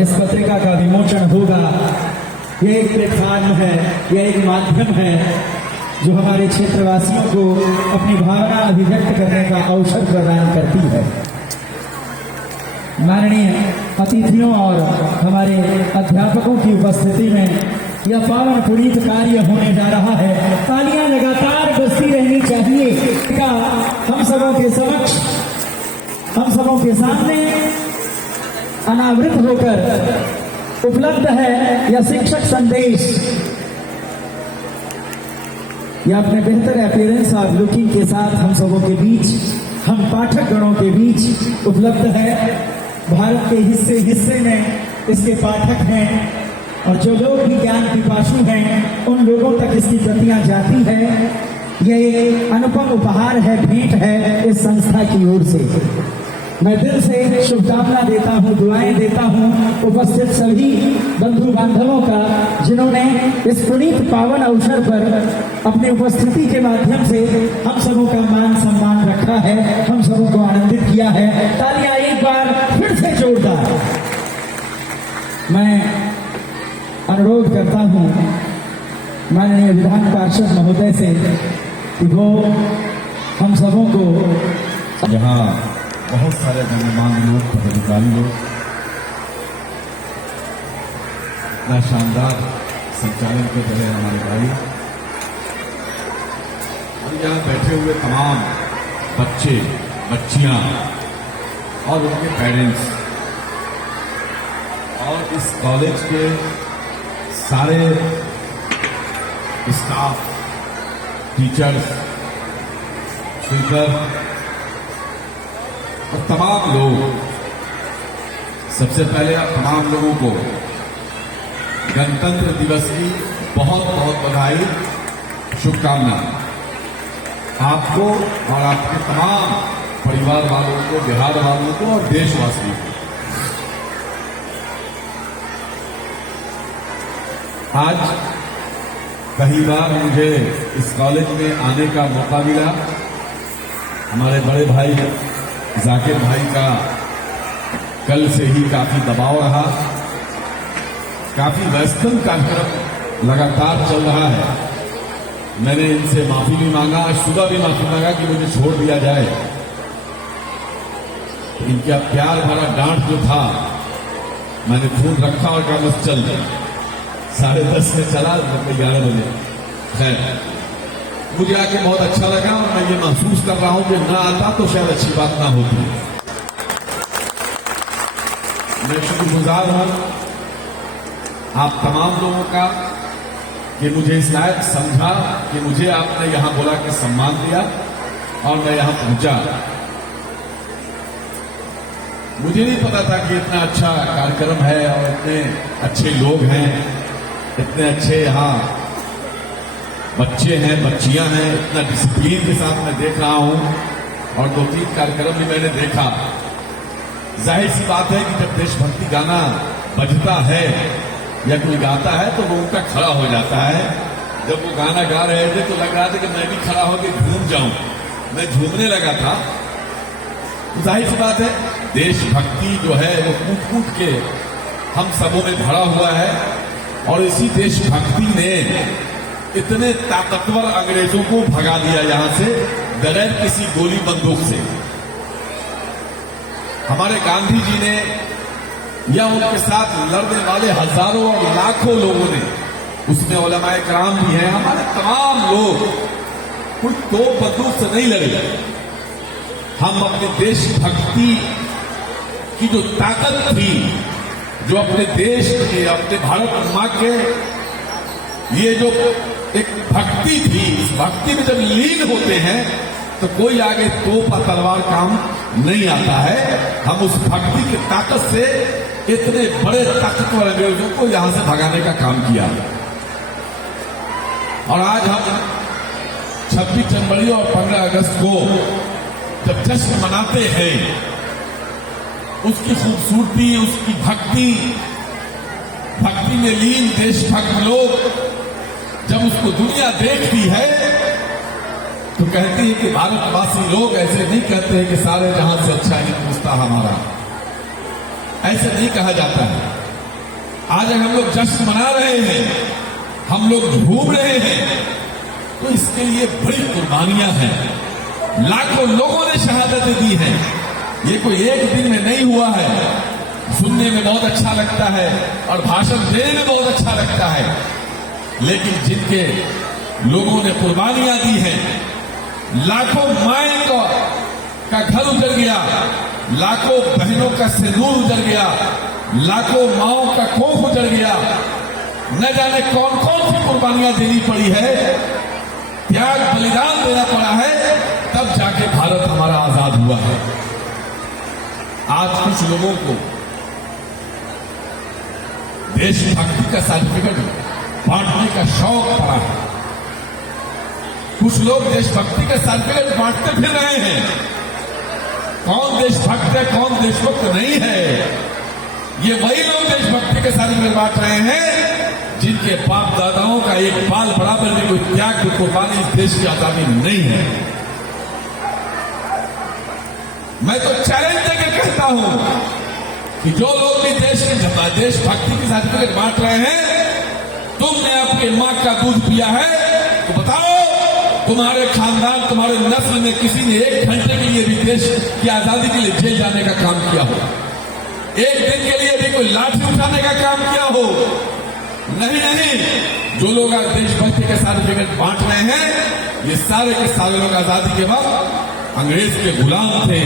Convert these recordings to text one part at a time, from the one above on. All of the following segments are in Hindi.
इस पत्रिका का विमोचन होगा। यह एक प्लेटफॉर्म है, यह एक माध्यम है जो हमारे क्षेत्रवासियों को अपनी भावना अभिव्यक्त करने का अवसर प्रदान करती है। माननीय अतिथियों और हमारे अध्यापकों की उपस्थिति में यह पावन पुनीत कार्य होने जा रहा है। तालियां लगातार बजती रहनी चाहिए। का हम सबों के समक्ष, हम सबों के सामने अनावृत होकर उपलब्ध है यह शिक्षक संदेश। यह अपने बेहतर अपीयरेंस और लुकिंग के साथ हम सबों के बीच, हम पाठक गणों के बीच उपलब्ध है। भारत के हिस्से हिस्से में इसके पाठक हैं और जो लोग भी ज्ञान पिपासु हैं उन लोगों तक इसकी प्रतियां जाती है। यह अनुपम उपहार है, भेंट है इस संस्था की ओर से। मैं दिल से शुभकामना देता हूं, दुआएं देता हूं उपस्थित सभी बंधु बांधवों का, जिन्होंने इस पुनीत पावन अवसर पर अपनी उपस्थिति के माध्यम से हम सबों का मान सम्मान रखा है, हम सबों को आनंदित किया है। तालियां एक बार फिर से जोरदार। मैं अनुरोध करता हूं माननीय विधान पार्षद महोदय से कि वो हम सबों को, यहाँ बहुत सारे गणमान्य लोग, पदाधिकारी लोग, इतना शानदार संचालन के रहे हमारे भाई, और यहाँ बैठे हुए तमाम बच्चे, बच्चियां और उनके पेरेंट्स, और इस कॉलेज के सारे स्टाफ, टीचर्स, स्पीकर और तमाम लोग, सबसे पहले आप तमाम लोगों को गणतंत्र दिवस की बहुत बहुत बधाई, शुभकामना। आपको और आपके तमाम परिवार वालों को, बिहार वालों को और देशवासियों को। आज पहली बार मुझे इस कॉलेज में आने का मौका मिला। हमारे बड़े भाई जाकिर भाई का कल से ही काफी दबाव रहा, काफी वेस्टर्न कार्यक्रम लगातार चल रहा है। मैंने इनसे माफी भी मांगा, आज सुबह भी माफी मांगा कि मुझे छोड़ दिया जाए। इनका प्यार भरा डांट जो था, मैंने फोन रखा और कहा बस चल जाए। 10:30 में चला, 11 बजे। खैर, मुझे आके बहुत अच्छा लगा और मैं ये महसूस कर रहा हूं कि ना आता तो शायद अच्छी बात ना होती। मैं शुक्रगुजार हूं आप तमाम लोगों का कि मुझे इस लायक समझा, कि मुझे आपने यहां बुला के सम्मान दिया और मैं यहां पहुंचा। मुझे नहीं पता था कि इतना अच्छा कार्यक्रम है और इतने अच्छे लोग हैं, इतने अच्छे यहां बच्चे हैं, बच्चियां हैं, इतना डिसिप्लिन के साथ मैं देख रहा हूं। और 2-3 कार्यक्रम भी मैंने देखा। जाहिर सी बात है कि जब देशभक्ति गाना बजता है या कोई गाता है तो वो उनका खड़ा हो जाता है। जब वो गाना गा रहे थे तो लग रहा था कि मैं भी खड़ा होकर झूम जाऊं। मैं झूमने लगा था। तो जाहिर सी बात है, देशभक्ति जो है वो कूट कूट के हम सबों में भरा हुआ है। और इसी देशभक्ति ने इतने ताकतवर अंग्रेजों को भगा दिया यहां से, बगैर किसी गोली बंदूक से। हमारे गांधी जी ने या उनके साथ लड़ने वाले हजारों और लाखों लोगों ने, उसमें उलमाए कराम भी हैं, हमारे तमाम लोग कोई तोप बंदूक से नहीं लड़े। हम अपने देशभक्ति की जो ताकत थी, जो अपने देश के, अपने भारत मां के ये जो एक भक्ति थी, इस भक्ति में जब लीन होते हैं तो कोई आगे तोप और तलवार काम नहीं आता है। हम उस भक्ति की ताकत से इतने बड़े ताकतवर अंग्रेजों को यहां से भगाने का काम किया। और आज हम 26 जनवरी और 15 अगस्त को जब जश्न मनाते हैं, उसकी खूबसूरती, उसकी भक्ति में लीन देशभक्त लोग जब उसको दुनिया देखती है तो कहती है कि भारतवासी लोग ऐसे नहीं कहते हैं कि सारे जहां से अच्छा हिंदुस्तान हमारा, ऐसे नहीं कहा जाता है। आज हम लोग जश्न मना रहे हैं, हम लोग झूम रहे हैं, तो इसके लिए बड़ी कुर्बानियां हैं। लाखों लोगों ने शहादतें दी हैं। ये कोई एक दिन में नहीं हुआ है। सुनने में बहुत अच्छा लगता है और भाषण देने में बहुत अच्छा लगता है, लेकिन जिनके लोगों ने कुर्बानियां दी हैं, लाखों माएं का घर उजड़ गया, लाखों बहनों का सिंदूर उजड़ गया, लाखों माओं का कोख उजड़ गया, न जाने कौन कौन सी कुर्बानियां देनी पड़ी है, त्याग बलिदान देना पड़ा है, तब जाके भारत हमारा आजाद हुआ है। आज कुछ लोगों को देशभक्ति का सर्टिफिकेट बांटने का शौक पड़ा है। कुछ लोग देशभक्ति का सर्टिफिकेट बांटते फिर रहे हैं। कौन देशभक्त है, कौन देशभक्त नहीं है, ये वही लोग देशभक्ति के सर्टिफिकेट बांट रहे हैं जिनके बाप दादाओं का एक बाल बराबर में कोई त्याग की कुर्बानी इस देश की आजादी में नहीं है। मैं तो चैलेंज देकर कहता हूं कि जो लोग भी देशभक्ति की सर्टिफिकेट बांट रहे हैं, तुमने अपनी मां का दूध पिया है तो बताओ तुम्हारे खानदान, तुम्हारे नस्ल में किसी ने एक घंटे के लिए भी देश की आजादी के लिए जेल जाने का काम किया हो? एक दिन के लिए भी कोई लाठी उठाने का काम किया हो? नहीं। जो लोग आज देशभक्ति के सर्टिफिकेट बांट रहे हैं, ये सारे के सारे लोग आजादी के बाद अंग्रेज के गुलाम थे।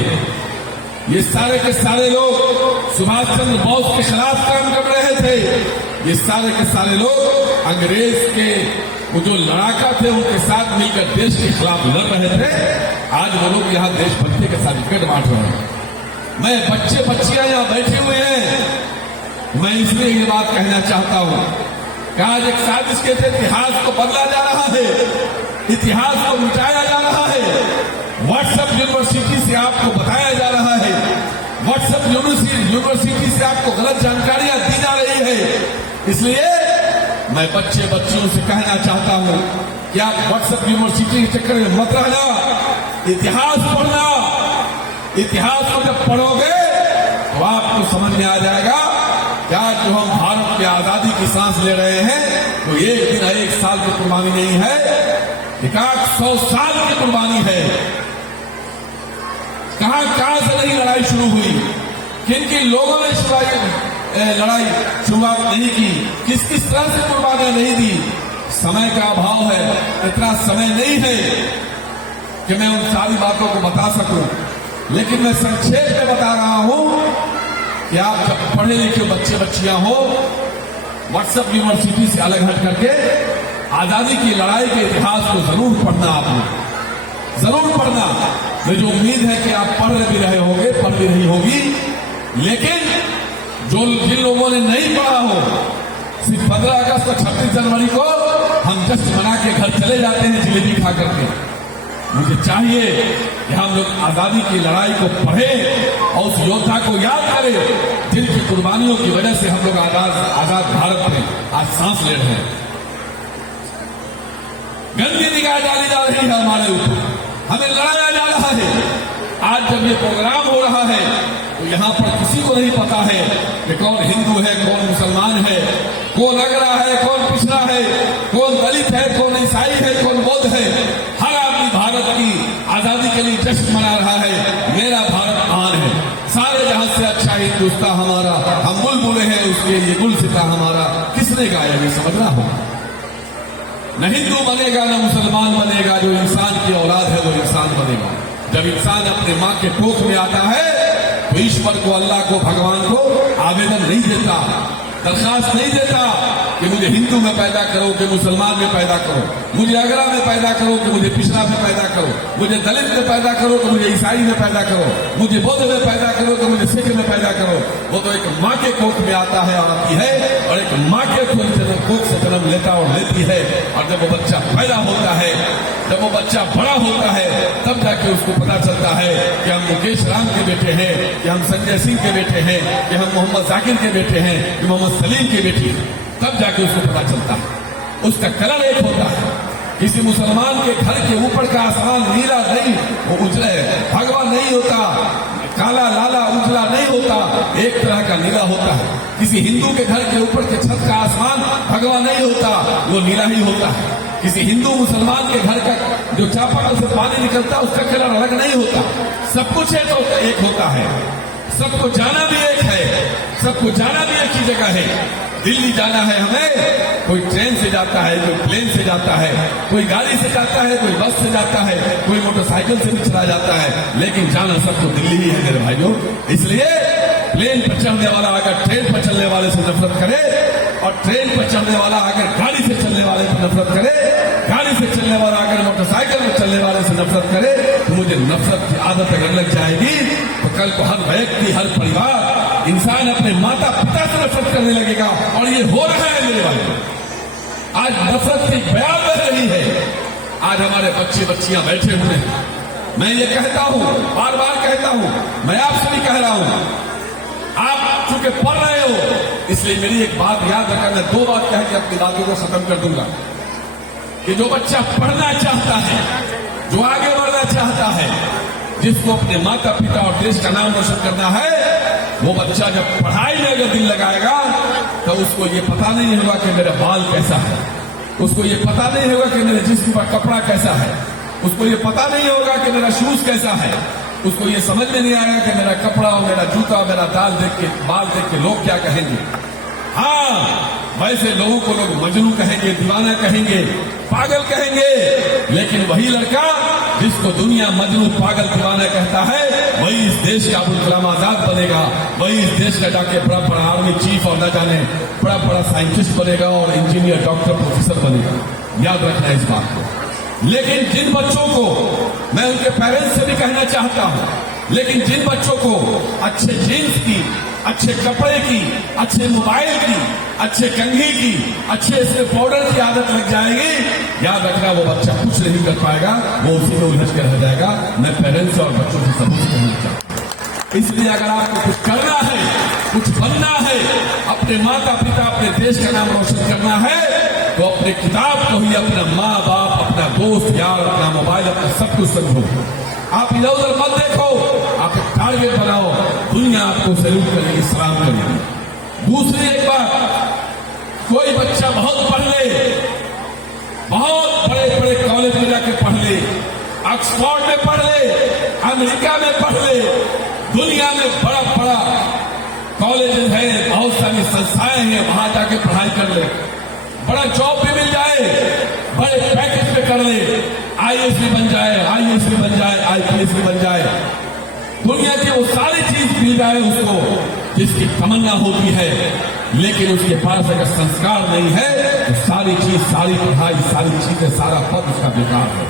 ये सारे के सारे लोग सुभाष चंद्र बोस के खिलाफ काम कर रहे थे। ये सारे के सारे लोग अंग्रेज के वो जो लड़ाका थे उनके साथ मिलकर देश के खिलाफ लड़ रहे थे। आज वो लोग यहाँ देशभक्ति के सर्टिफिकेट बांट रहे हैं। मैं बच्चे बच्चियां यहाँ बैठे हुए हैं, मैं इसलिए ये बात कहना चाहता हूं कि आज एक साजिश के इतिहास को बदला जा रहा है, इतिहास को मिटाया जा रहा है। व्हाट्सएप यूनिवर्सिटी से आपको बताया जा रहा है, व्हाट्सएप यूनिवर्सिटी से आपको गलत जानकारियां दी जा रही है। इसलिए मैं बच्चे बच्चियों से कहना चाहता हूं कि आप व्हाट्सएप यूनिवर्सिटी के चक्कर में मत रहना, इतिहास पढ़ना। इतिहास को जब पढ़ोगे तो आपको समझ में आ जाएगा कि आज जो हम भारत की आजादी की सांस ले रहे हैं तो एक दिन एक साल की कुर्बानी नहीं है, 100 साल की कुर्बानी है। कहां से नहीं लड़ाई शुरू हुई, किन किन लोगों ने लड़ाई शुरुआत नहीं की, किस किस तरह से कुर्बानियां नहीं दी। समय का अभाव है, इतना समय नहीं है कि मैं उन सारी बातों को बता सकूं, लेकिन मैं संक्षेप में बता रहा हूं कि आप जब पढ़े लिखे बच्चे बच्चियां हो, व्हाट्सएप यूनिवर्सिटी से अलग हट करके आजादी की लड़ाई के इतिहास को जरूर पढ़ना, आपने जरूर पढ़ना। मुझे उम्मीद है कि आप पढ़ भी रहे होंगे, पढ़ भी रही होगी, लेकिन जिन लोगों ने नहीं पढ़ा हो, सिर्फ 15 अगस्त और 26 जनवरी को हम जश्न मना के घर चले जाते हैं जलेबी खा करके। मुझे चाहिए कि हम लोग आजादी की लड़ाई को पढ़ें और उस योद्धा को याद करें जिनकी कुर्बानियों की वजह से हम लोग आजाद भारत में आज सांस ले रहे हैं। गंदी निगाह डाली जा रही है हमारे ऊपर, हमें लड़ाया जा रहा है। आज जब ये प्रोग्राम हो रहा है तो यहाँ पर किसी को नहीं पता है कि कौन हिंदू है, कौन मुसलमान है, कौन अगड़ा है, कौन पिछड़ा है, कौन दलित है, कौन ईसाई है, कौन बौद्ध है। हर आदमी भारत की आजादी के लिए जश्न मना रहा है। मेरा भारत महान है, सारे जहां से अच्छा हिंदुस्तान हमारा, हम बुलबुले हैं उसके लिए गुलसिता हमारा। किसने गाया ये समझना होगा। न हिंदू बनेगा न मुसलमान बनेगा, जो इंसान की औलाद है वो इंसान बनेगा। जब इंसान अपने मां के कोख में आता है तो ईश्वर को, अल्लाह को, भगवान को आवेदन नहीं देता, दरखास्त नहीं देता कि मुझे हिंदू में पैदा करो, कि मुसलमान में पैदा करो, मुझे अगरा में पैदा करो, कि मुझे पिछड़ा में पैदा करो, मुझे दलित में पैदा करो, कि मुझे ईसाई में पैदा करो, मुझे बौद्ध में पैदा करो, कि मुझे सिख में पैदा करो। वो तो एक माँ के कोख में आता है और आती है, और एक माँ के कोख से जन्म लेता और लेती है। और जब वो बच्चा पैदा होता है, जब वो बच्चा बड़ा होता है, तब जाके उसको पता चलता है कि हम मुकेश राम के बेटे हैं, कि हम संजय सिंह के बेटे हैं, कि हम मोहम्मद जाकिर के बेटे हैं, कि मोहम्मद सलीम की बेटी। तब जाके उसको पता चलता है। उसका कलर एक होता है। किसी मुसलमान के घर के ऊपर का आसमान नीला नहीं, वो उजला है, भगवा नहीं होता। काला लाला उजला नहीं होता, एक तरह का नीला होता है। किसी हिंदू के घर के ऊपर के छत का आसमान भगवा नहीं होता, वो नीला ही होता है। किसी हिंदू मुसलमान के घर का जो चापाकल से पानी निकलता उसका कलर अलग नहीं होता। सब कुछ है तो एक होता है, सबको जाना भी एक है, सबको जाना भी एक ही जगह है। दिल्ली जाना है हमें, कोई ट्रेन से जाता है, कोई प्लेन से जाता है, कोई गाड़ी से जाता है, कोई बस से जाता है, कोई मोटरसाइकिल से भी चला जाता है, लेकिन जाना सबको दिल्ली ही है मेरे भाइयों। इसलिए प्लेन पर चढ़ने वाला अगर ट्रेन पर चलने वाले से नफरत करे और ट्रेन पर चढ़ने वाला अगर गाड़ी से चलने वाले से नफरत करे, गाड़ी से चलने वाला अगर मोटरसाइकिल में चलने वाले से नफरत करे, तो मुझे नफरत की आदत अगर लग जाएगी तो कल को हर व्यक्ति, हर परिवार, इंसान अपने माता पिता से नफरत करने लगेगा। और ये हो रहा है मेरे भाई, आज नफरत की बयान बह रही है। आज हमारे बच्चे बच्चियां बैठे हुए हैं। मैं ये कहता हूं, बार बार कहता हूं, मैं आपसे भी कह रहा हूं, आप चूंकि पढ़ रहे हो इसलिए मेरी एक बात याद रखना। मैं 2 बात कह के अपनी बातों को खत्म कर दूंगा कि जो बच्चा पढ़ना चाहता है, जो आगे बढ़ना चाहता है, जिसको अपने माता पिता और देश का नाम रोशन करना है, वो बच्चा जब पढ़ाई में अगर दिल लगाएगा तो उसको ये पता नहीं होगा कि मेरा बाल कैसा है, उसको ये पता नहीं होगा कि मेरे जिस्म पर कपड़ा कैसा है, उसको ये पता नहीं होगा कि मेरा शूज कैसा है, उसको ये समझ में नहीं आएगा कि मेरा कपड़ा और मेरा जूता और मेरा बाल देख के लोग क्या कहेंगे। हाँ, वैसे लोगों को लोग मजनू कहेंगे, दीवाना कहेंगे, पागल कहेंगे, लेकिन वही लड़का जिसको दुनिया मजनू पागल दीवाना कहता है, वही इस देश का अब्दुल कलाम आजाद बनेगा, वही इस देश का जाके बड़ा बड़ा आर्मी चीफ और न जाने बड़ा बड़ा साइंटिस्ट बनेगा और इंजीनियर, डॉक्टर, प्रोफेसर बनेगा। याद रखना इस बात को। लेकिन जिन बच्चों को, मैं उनके पेरेंट्स से भी कहना चाहता हूं, लेकिन जिन बच्चों को अच्छे जीन्स की, अच्छे कपड़े की, अच्छे मोबाइल की, अच्छे कंघी की, अच्छे से पाउडर की आदत लग जाएगी, याद रखना वो बच्चा कुछ नहीं कर पाएगा, वो उसी में उलझ कर रह जाएगा। मैं पेरेंट्स और बच्चों से सबूत कहना चाहता हूं। इसलिए अगर आपको कुछ करना है, कुछ बनना है, अपने माता पिता, अपने देश का नाम रोशन करना है, तो अपने किताब को ही अपना माँ बाप, अपना दोस्त यार, अपना मोबाइल, अपना सब कुछ समझो। आप इधर उधर मत देखो, आप एक टारगेट बनाओ, दुनिया आपको सैल्यूट करेगी, सलाम करेगी। दूसरी एक बात, कोई बच्चा बहुत पढ़ ले, बहुत बड़े बड़े कॉलेज में जाके पढ़ ले, ऑक्सफोर्ड में पढ़ ले, अमेरिका में पढ़ ले, दुनिया में बड़ा बड़ा कॉलेज है, बहुत सारी संस्थाएं हैं, वहां जाके पढ़ाई कर ले, बड़ा जॉब भी मिल जाए, बड़े पैकेज पे कर ले, आईएएस भी बन जाए, आईएएस भी बन जाए, आईपीएस भी बन जाए, दुनिया की वो सारी चीज मिल जाए उसको जिसकी तमन्ना होती है, लेकिन उसके पास अगर संस्कार नहीं है तो सारी चीज, सारी पढ़ाई, सारी चीजें, सारा पद उसका बेकार है।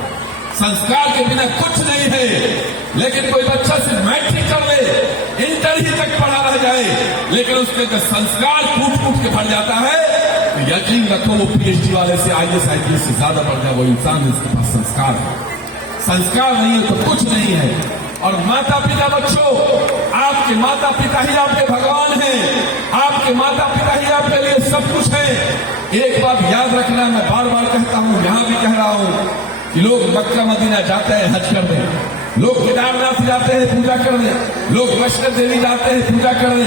संस्कार के बिना कुछ नहीं है। लेकिन कोई बच्चा सिर्फ मैट्रिक कर ले, इंटर ही तक पढ़ा रह जाए, लेकिन उसके जो संस्कार कूट कूट के भर जाता है, तो यकीन रखो वो पीएचडी वाले से, आईएएस आईपीएस से ज्यादा बढ़ जाए वो इंसान, उसके पास संस्कार है। संस्कार नहीं है तो कुछ नहीं है। और माता पिता, बच्चों, आपके माता पिता ही आपके भगवान हैं, आपके माता पिता ही आपके लिए सब कुछ है। एक बात याद रखना, मैं बार बार कहता हूं, यहां भी कह रहा हूं कि लोग मक्का मदीना जाते हैं हज करने, लोग केदारनाथ जाते हैं पूजा करने, लोग वैष्णो देवी जाते हैं पूजा करने,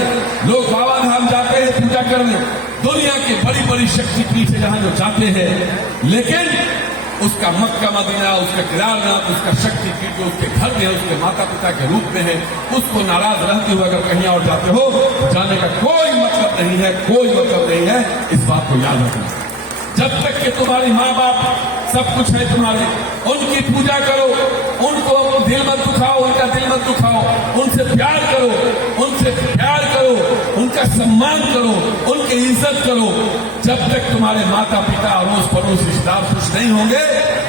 लोग बाबा धाम जाते हैं पूजा करने, दुनिया की बड़ी बड़ी शक्तिपीठ है जहां जो जाते हैं, लेकिन उसका मक्का मदीना, उसका केदारनाथ, उसका शक्तिपीठ जो उसके घर में है, उसके माता पिता के रूप में है, उसको नाराज रहते हुए अगर कहीं और जाते हो, जाने का कोई मतलब नहीं है, कोई मतलब नहीं है। इस बात को याद रखना। जब तक कि तुम्हारी माँ बाप सब कुछ है तुम्हारे, उनकी पूजा करो, उनको दिल मत दुखाओ, उनका दिल मत दुखाओ, उनसे प्यार करो, उनसे प्यार करो, उनका सम्मान करो, उनकी इज्जत करो। जब तक तुम्हारे माता पिता, अड़ोस पड़ोस, रिश्तेदार खुश नहीं होंगे,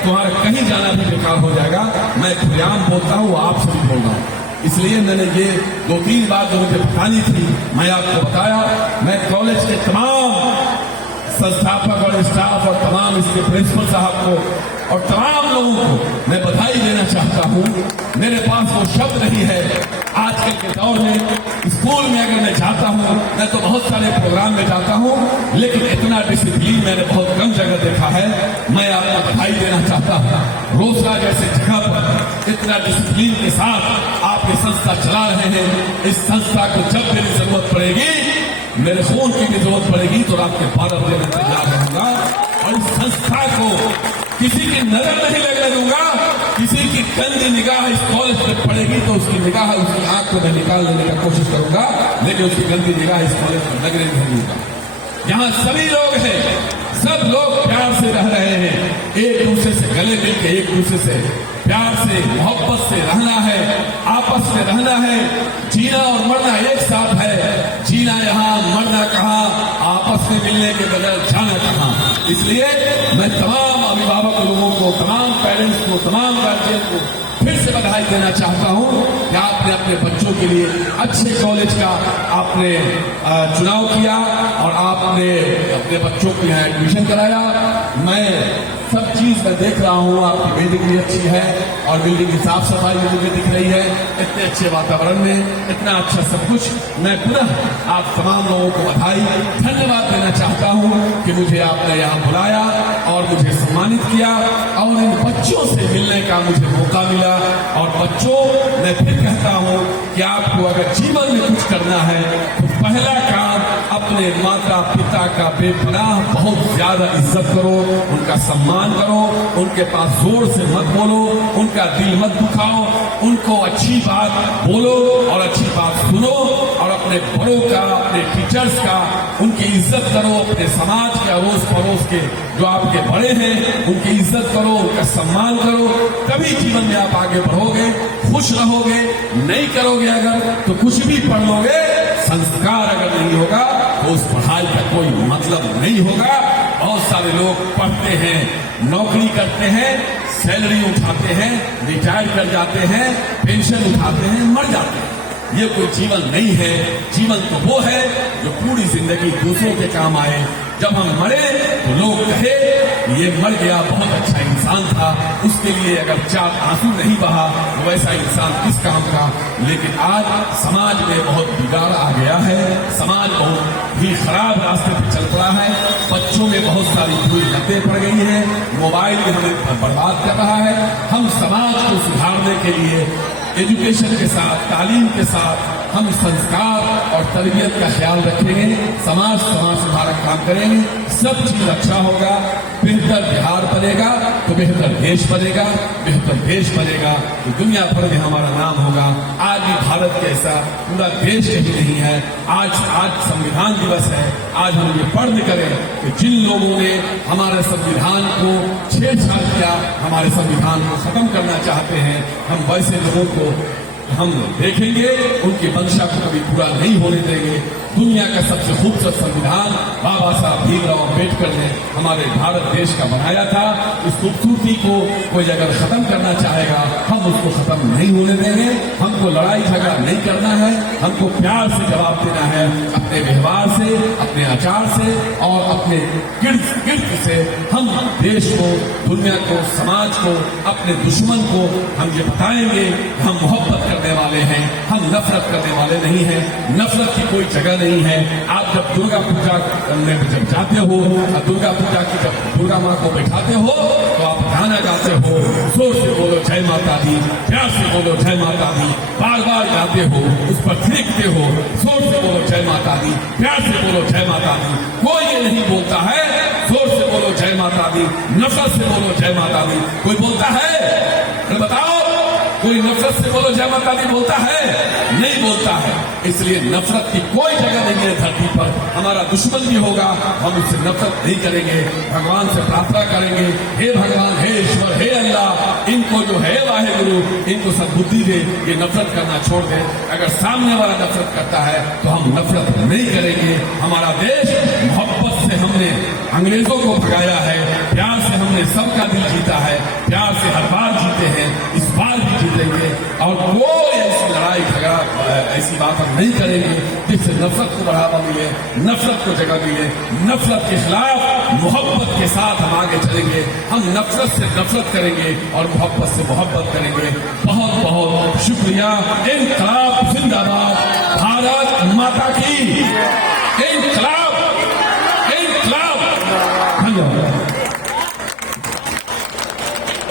तुम्हारा कहीं जाना भी बेकार हो जाएगा। मैं खुलेआम बोलता हूँ, आपसे भी बोल रहा हूँ, इसलिए मैंने ये 2-3 बात जो मुझे बतानी थी मैं आपको बताया। मैं कॉलेज के तमाम संस्थापक और स्टाफ और तमाम इसके प्रिंसिपल साहब को और तमाम लोगों को मैं बधाई देना चाहता हूँ। मेरे पास वो शब्द नहीं है। आजकल के दौर में स्कूल में अगर मैं जाता हूँ, मैं तो बहुत सारे प्रोग्राम में जाता हूँ, लेकिन इतना डिसिप्लिन मैंने बहुत कम जगह देखा है। मैं आपको बधाई देना चाहता हूँ। रोजगार जैसे जगह पर इतना डिसिप्लिन के साथ आप ये संस्था चला रहे हैं। इस संस्था को जब मेरी जरूरत पड़ेगी, मेरे खून की भी जरूरत पड़ेगी तो रात के 12 बजे मैं तैयार रहूंगा और इस संस्था को किसी की नजर नहीं लगने दूंगा। किसी की गंदी निगाह इस कॉलेज पे पड़ेगी तो उसकी निगाह, उसकी आंख को मैं निकाल लेने का कोशिश करूंगा, लेकिन उसकी गंदी निगाह इस कॉलेज पर लगने नहीं दूंगा। यहाँ सभी लोग हैं, सब लोग प्यार से रह रहे हैं। एक दूसरे से गले मिल के एक दूसरे से प्यार से मोहब्बत से रहना है, आपस में रहना है। जीना और मरना एक साथ है। जीना यहाँ, मरना कहाँ, आपस में मिलने के बगैर जाना कहाँ। इसलिए मैं तमाम अभिभावक लोगों को, तमाम पेरेंट्स को, तमाम गार्जियन को फिर से बधाई देना चाहता हूँ कि आपने अपने बच्चों के लिए अच्छे कॉलेज का आपने चुनाव किया और आपने अपने बच्चों को यहाँ एडमिशन कराया। मैं सब चीज मैं देख रहा हूँ, आपकी बिल्डिंग भी अच्छी है और बिल्डिंग की साफ सफाई भी मुझे दिख रही है। इतने अच्छे वातावरण में इतना अच्छा सब कुछ, मैं पुनः आप तमाम लोगों को बधाई, धन्यवाद देना चाहता हूँ कि मुझे आपने यहाँ बुलाया और मुझे सम्मानित किया और इन बच्चों से मिलने का मुझे मौका मिला। और बच्चों, मैं फिर कहता हूँ कि आपको अगर जीवन में कुछ करना है तो पहला काम अपने माता पिता का बेपनाह बहुत ज्यादा इज्जत करो, उनका सम्मान करो, उनके पास जोर से मत बोलो, उनका दिल मत दुखाओ, उनको अच्छी बात बोलो और अच्छी बात सुनो और अपने बड़ों का, अपने टीचर्स का उनकी इज्जत करो। अपने समाज के अड़ोस पड़ोस के जो आपके बड़े हैं उनकी इज्जत करो, उनका सम्मान करो। तभी जीवन में आप आगे बढ़ोगे, खुश रहोगे। नहीं करोगे अगर तो कुछ भी पढ़ लोगे, संस्कार अगर नहीं होगा तो उस पढ़ाई का कोई मतलब नहीं होगा। बहुत सारे लोग पढ़ते हैं, नौकरी करते हैं, सैलरी उठाते हैं, रिटायर कर जाते हैं, पेंशन उठाते हैं, मर जाते हैं। ये कोई जीवन नहीं है। जीवन तो वो है जो पूरी जिंदगी दूसरों के काम आए। जब हम मरे तो लोग कहे ये मर गया, बहुत अच्छा इंसान था, उसके लिए अगर 4 आंसू नहीं बहा तो वैसा इंसान किस काम का। लेकिन आज समाज में बहुत बिगाड़ आ गया है, समाज बहुत ही खराब रास्ते पर चल पड़ा है। बच्चों में बहुत सारी बुरी लतें पड़ गई हैं, मोबाइल भी हमें बर्बाद कर रहा है। हम समाज को सुधारने के लिए एजुकेशन के साथ, तालीम के साथ हम संस्कार और तरबियत का ख्याल रखेंगे, समाज सुधारक काम करेंगे, सब चीज अच्छा होगा। बेहतर बिहार बनेगा तो बेहतर देश बनेगा, बेहतर देश बनेगा तो दुनिया भर में हमारा नाम होगा। आज भी भारत जैसा पूरा देश कहीं नहीं है। आज संविधान दिवस है। आज हम ये फर्ज करें कि जिन लोगों ने हमारे संविधान को छेड़छाड़ किया, हमारे संविधान को खत्म करना चाहते हैं, हम वैसे लोगों को हम देखेंगे, उनकी मंशा को कभी पूरा नहीं होने देंगे। दुनिया का सबसे खूबसूरत संविधान बाबा साहब भीमराव अम्बेडकर ने हमारे भारत देश का बनाया था। इस खूबसूरती को कोई अगर खत्म करना चाहेगा, हम उसको खत्म नहीं होने देंगे। हमको लड़ाई झगड़ा नहीं करना है, हमको प्यार से जवाब देना है, अपने व्यवहार से, अपने आचार से और अपने गिर्द से हम देश को, दुनिया को, समाज को, अपने दुश्मन को हम ये बताएंगे हम मोहब्बत करने वाले हैं, हम नफरत करने वाले नहीं हैं। नफरत की कोई जगह नहीं है। आप जब दुर्गा पूजा में जब जाते हो, दुर्गा पूजा की जब दुर्गा माँ को बैठाते हो तो आप गाना गाते हो, जोर से बोलो जय माता दी, प्यार से बोलो जय माता दी, बार बार गाते हो, उस पर थिरकते हो, जोर से बोलो जय माता दी, प्यार से बोलो जय माता दी। कोई ये नहीं बोलता है जोर से बोलो जय माता दी, नफरत से बोलो जय माता दी। कोई बोलता है? बताओ, कोई नफरत से बोलो जय माता दी बोलता है? नहीं बोलता है। इसलिए नफरत की कोई जगह नहीं है धरती पर। हमारा दुश्मन भी होगा, हम उससे नफरत नहीं करेंगे। भगवान से प्रार्थना करेंगे, हे भगवान, हे ईश्वर, हे अल्लाह, इनको जो है वाहेगुरु, इनको सद्बुद्धि दे, ये नफरत करना छोड़ दे। अगर सामने वाला नफरत करता है तो हम नफरत नहीं करेंगे। हमारा देश मोहब्बत से हमने अंग्रेजों को भगाया है, प्यार से हमने सबका दिल जीता है, प्यार से हर बार जीते हैं, इस बार भी जीतेंगे। और कोई ऐसी लड़ाई झगड़ा, ऐसी बात हम नहीं करेंगे जिससे नफरत को बढ़ावा मिले, नफरत को जगह मिले। नफरत के खिलाफ मोहब्बत के साथ हम आगे चलेंगे। हम नफरत से नफरत करेंगे और मोहब्बत से मोहब्बत करेंगे। बहुत बहुत शुक्रिया। इंकलाब